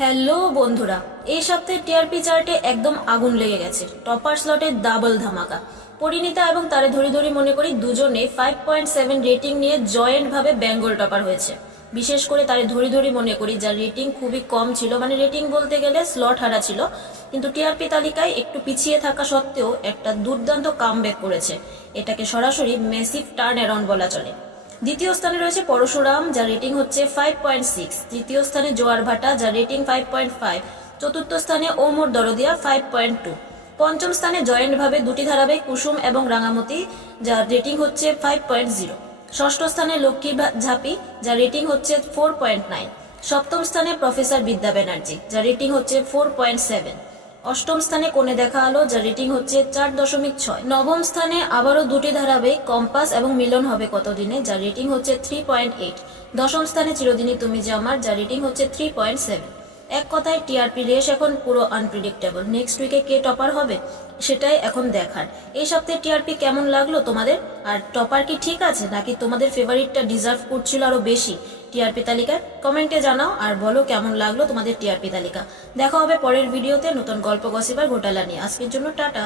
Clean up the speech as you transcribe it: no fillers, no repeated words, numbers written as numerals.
Hello বন্ধুরা, এই সপ্তাহে টিআরপি চার্টে একদম আগুন লেগে গেছে। টপার স্লটে ডাবল ধামাকা। পরিণীতা এবং তারে ধরি ধরি মনে করি দুজনে 5.7 রেটিং নিয়ে জয়েন্ট ভাবে বেঙ্গল টপার হয়েছে। বিশেষ করে তারে ধরি ধরি মনে করি যার রেটিং খুবই কম ছিল, মানে রেটিং বলতে গেলে স্লট হারা ছিল, কিন্তু টিআরপি তালিকায় একটু পিছিয়ে থাকা সত্ত্বেও একটা দুর্দান্ত কামব্যাক করেছে। এটাকে সরাসরি মেসিভ টার্ন অ্যারাউন্ড বলা চলে। দ্বিতীয় স্থানে রয়েছে পরশুরাম, যার রেটিং হচ্ছে 5.6। তৃতীয় স্থানে জোয়ার ভাটা, যার রেটিং 5.5। চতুর্থ স্থানে ওমর দরদিয়া 5.2। পঞ্চম স্থানে জয়েন্ট ভাবে দুটি ধারাবাহিক কুসুম এবং রাঙামতি, যার রেটিং হচ্ছে 5.0। ষষ্ঠ স্থানে লক্ষ্মী ঝাঁপি, যার রেটিং হচ্ছে 4.9। সপ্তম স্থানে প্রফেসর বিদ্যা ব্যানার্জি, যার রেটিং হচ্ছে 4.7। অষ্টম স্থানে কোণে দেখা আলো, যার রেটিং হচ্ছে 4.6। নবম স্থানে আবারও দুটি ধারাবাহিক কম্পাস এবং মিলন হবে কতদিনে, যার রেটিং হচ্ছে 3.8। দশম স্থানে চিরদিনই তুমি যে আমার, যার রেটিং হচ্ছে 3.7। এক কথায় টিআরপি রেস এখন পুরো আনপ্রেডিক্টেবল। নেক্সট উইকে কে টপার হবে সেটাই এখন দেখার। এই সপ্তাহে টিআরপি কেমন লাগলো তোমাদের? আর টপার কি ঠিক আছে, নাকি তোমাদের ফেভারিটটা ডিজার্ভ করছিল আরো বেশি টিআরপি তালিকায়? কমেন্টে জানাও আর বলো কেমন লাগলো তোমাদের টিআরপি তালিকা। দেখা হবে পরের ভিডিওতে নতুন গল্প, গসিপ আর ঘোটালা নিয়ে। আজকের জন্য টাটা।